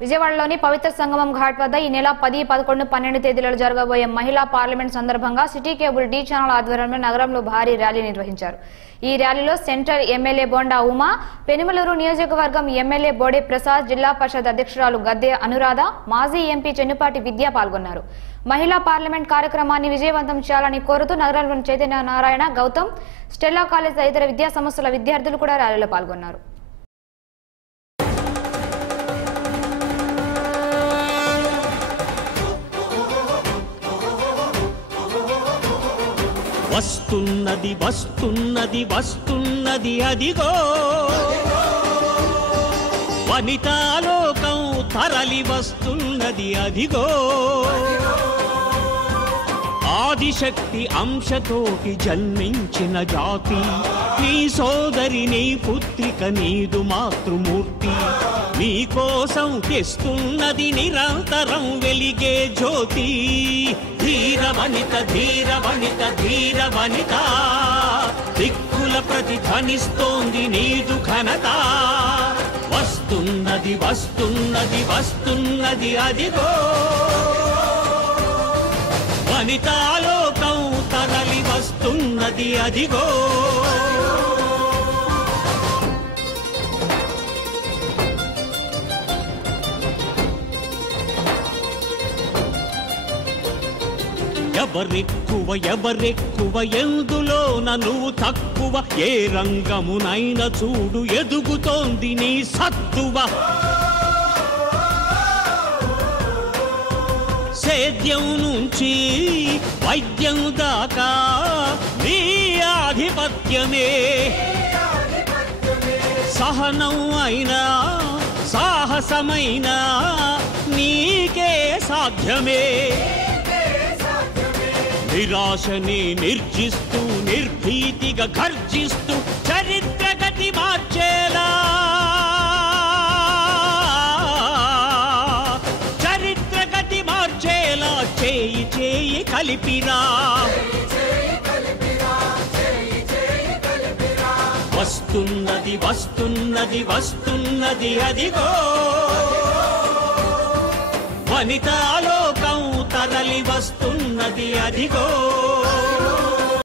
విజయవాడలోని పవిత్ర సంగమం ఘాట్ వద్ద ఈ నెల 10, 11, 12 తేదీలలో జరగబోయే మహిళా పార్లమెంట్ సందర్భంగా సిటీ కేబుల్ డి ఛానల్ ఆధ్వర్యంలో నగరంలో భారీ ర్యాలీ నిర్వహించారు. ఈ ర్యాలీలో సెంట్రల్ ఎమ్మెల్యే బొండా ఉమా, పెనుమలూరు నియోజకవర్గం ఎమ్మెల్యే బోడే ప్రసాద్, జిల్లా పరిషత్ అధ్యక్షురాలు గద్దె అనురాధ, మాజీ ఎంపీ చెన్నుపాటి విద్య పాల్గొన్నారు. మహిళా పార్లమెంట్ కార్యక్రమాన్ని విజయవంతం చేయాలని కోరుతూ నగరంలోని చైతన్య నారాయణ, గౌతమ్, స్టెల్లా కాలేజ్ తదితర విద్యా సంస్థల విద్యార్థులు కూడా ర్యాలీలో పాల్గొన్నారు. వస్తున్నది వస్తున్నది వస్తున్నది అదిగో వనితాలోకం తరలి వస్తున్నది అదిగో ఆదిశక్తి అంశతోటి జన్మించిన జాతి నీ సోదరి నీ పుత్రిక నీదు మాతృమూర్తి నీ కోసం తెస్తున్నది నిరంతరం వెలిగే జ్యోతి ధీర వనిత ధీర వనిత ధీర వనిత దిక్కుల ప్రతిధ్వనిస్తోంది నీదు ఘనత వస్తున్నది వస్తున్నది వస్తున్నది అదిగో వనితాలోకం తరలి వస్తున్నది అదిగో ఎవరెక్కువ ఎవరెక్కువ ఎందులోన నువ్వు తక్కువ ఏ రంగమునైనా చూడు ఎదుగుతోంది నీ సత్తువ సేద్యం నుంచి వైద్యం దాకా నీ ఆధిపత్యమే సహనం అయినా సాహసమైనా నీకే సాధ్యమే నిరాశని నిర్జిస్తూ నిర్భీతిగా గర్జిస్తూ చరిత్ర గతి మార్చేలా చరిత్ర గతి మార్చేలా చేయి చేయి కలిపిరా వస్తున్నది వస్తున్నది వస్తున్నది అదిగో వనితాలోకం తరలి వస్తున్నది అదిగో